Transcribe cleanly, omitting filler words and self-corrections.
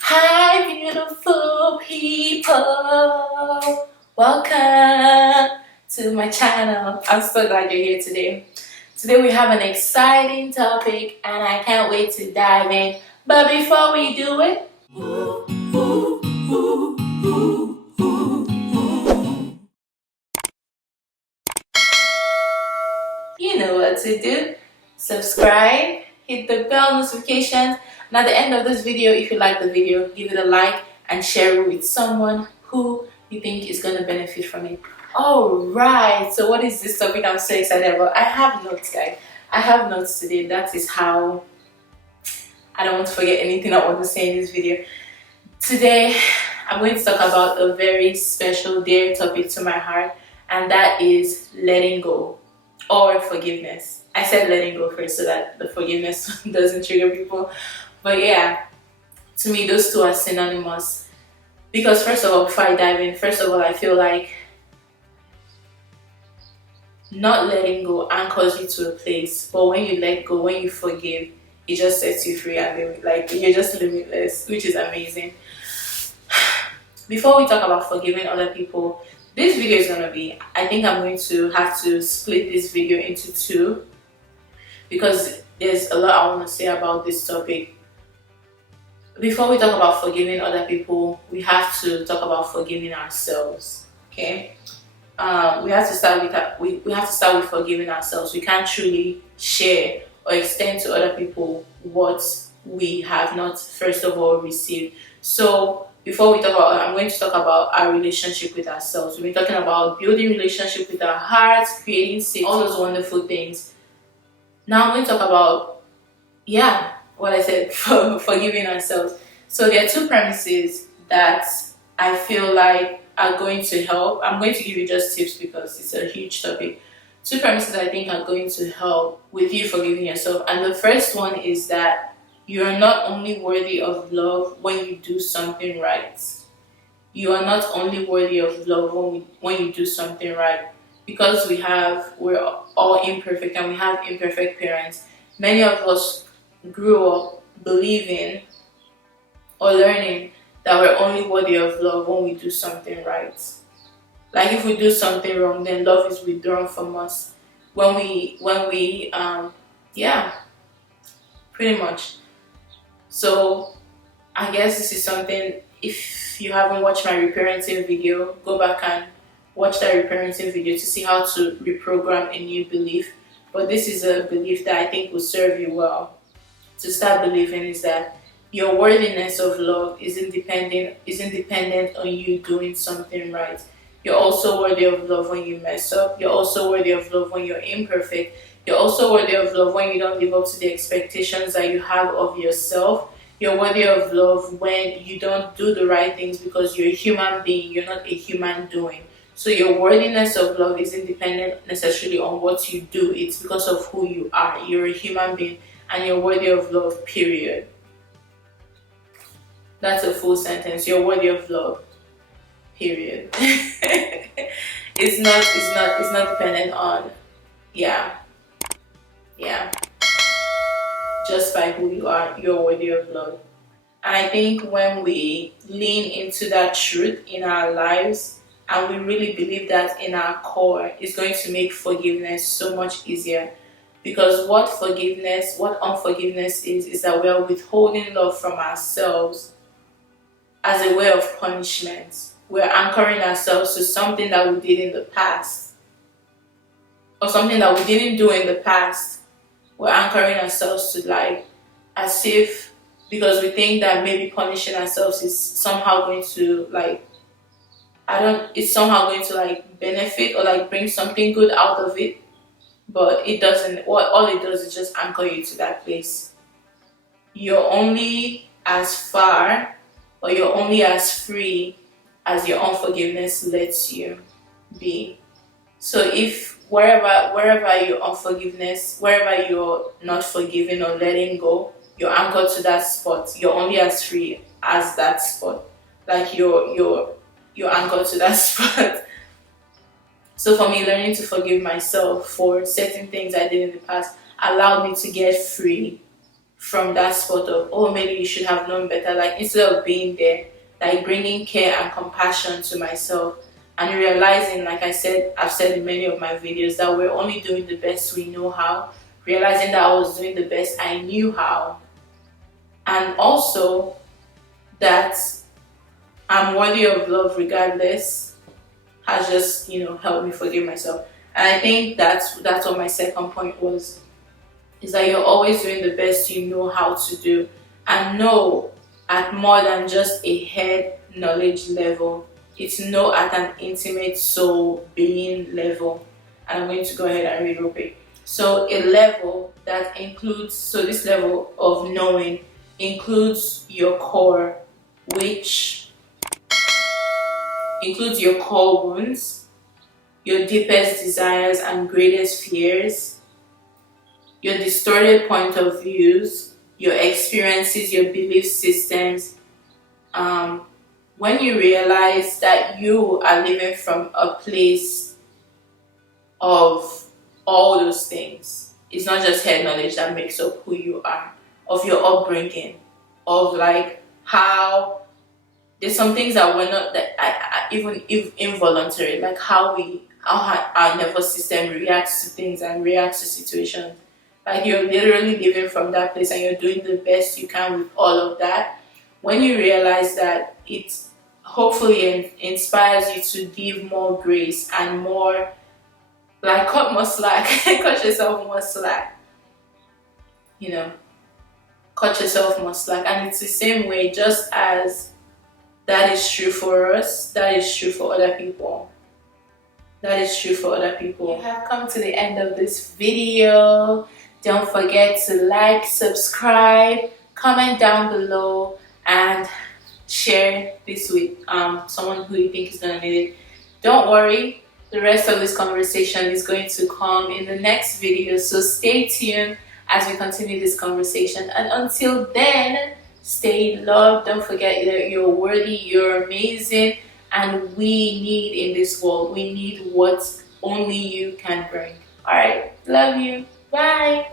Hi, beautiful people. Welcome to my channel. I'm so glad you're here today. Today we have an exciting topic and I can't wait to dive in. But before we do it, you know what to do. Subscribe, hit the bell notifications, and at the end of this video, if you like the video, give it a like and share it with someone who you think is going to benefit from it. Alright, so what is this topic I'm so excited about? I have notes, guys. I have notes today. That is how I don't want to forget anything I want to say in this video. Today, I'm going to talk about a very special, dear topic to my heart, and that is letting go or forgiveness. I said letting go first so that the forgiveness doesn't trigger people. But yeah, to me, those two are synonymous. Because, first of all, before I dive in, first of all, I feel like not letting go anchors you to a place. But when you let go, when you forgive, it just sets you free and like you're just limitless, which is amazing. Before we talk about forgiving other people, this video is gonna be, I think I'm going to have to split this video into two because there's a lot I want to say about this topic. Before we talk about forgiving other people, we have to talk about forgiving ourselves. Okay, we have to start with we have to start with forgiving ourselves. We can't truly share or extend to other people what we have not first of all received. So before we talk about, I'm going to talk about our relationship with ourselves. We've been talking about building relationship with our hearts, creating safety, all those wonderful things. Now I'm going to talk about, yeah, what I said, forgiving ourselves. So there are two premises that I feel like are going to help. I'm going to give you just tips because it's a huge topic. Two premises I think are going to help with you forgiving yourself. And the first one is that you are not only worthy of love when you do something right. You are not only worthy of love when you do something right. Because we're all imperfect and we have imperfect parents. Many of us grew up believing or learning that we're only worthy of love when we do something right. Like if we do something wrong, then love is withdrawn from us. Yeah, pretty much. So I guess this is something, if you haven't watched my reparenting video, go back and watch that reparenting video to see how to reprogram a new belief. But this is a belief that I think will serve you well. To start believing is that your worthiness of love isn't dependent on you doing something right. You're also worthy of love when you mess up. You're also worthy of love when you're imperfect. You're also worthy of love when you don't live up to the expectations that you have of yourself. You're worthy of love when you don't do the right things because you're a human being, you're not a human doing. So your worthiness of love isn't dependent necessarily on what you do, it's because of who you are. You're a human being and you're worthy of love, period. That's a full sentence. You're worthy of love, period. It's not dependent on, yeah, yeah. Just by who you are, you're worthy of love. And I think when we lean into that truth in our lives and we really believe that in our core, it's going to make forgiveness so much easier. Because what unforgiveness is that we are withholding love from ourselves as a way of punishment. We're anchoring ourselves to something that we did in the past or something that we didn't do in the past. We're anchoring ourselves to like as if because we think that maybe punishing ourselves is somehow going to like it's somehow going to like benefit or like bring something good out of it, but it doesn't. What all it does is just anchor you to that place. You're only as far or you're only as free as your unforgiveness lets you be. So if wherever your unforgiveness, wherever you're not forgiving or letting go, you're anchored to that spot. You're only as free as that spot. Like you're anchored to that spot. So for me, learning to forgive myself for certain things I did in the past allowed me to get free from that spot of, oh, maybe you should have known better. Like, instead of being there, like bringing care and compassion to myself and realizing, like I've said in many of my videos, that we're only doing the best we know how. Realizing that I was doing the best I knew how, and also that I'm worthy of love regardless, has just, helped me forgive myself. And I think that's what my second point was, is that you're always doing the best you know how to do, and know at more than just a head knowledge level. It's know at an intimate soul being level. And I'm going to go ahead and read real quick. So a level that includes, so this level of knowing includes your core, which includes your core wounds, your deepest desires and greatest fears, your distorted point of views, your experiences, your belief systems. When you realize that you are living from a place of all those things, it's not just head knowledge that makes up who you are, of your upbringing, of like how there's some things that we're not, that even if involuntary, like how our nervous system reacts to things and reacts to situations. Like, you're literally living from that place and you're doing the best you can with all of that. When you realize that, it hopefully inspires you to give more grace and more, like, cut more slack, cut yourself more slack, cut yourself more slack. And it's the same way, just as that is true for us, that is true for other people. That is true for other people. You have come to the end of this video. Don't forget to like, subscribe, comment down below, and share this with someone who you think is gonna need it. Don't worry, the rest of this conversation is going to come in the next video, so stay tuned as we continue this conversation. And until then, stay loved. Don't forget that you're worthy, you're amazing, and we need in this world, we need what only you can bring. All right, love you. Bye.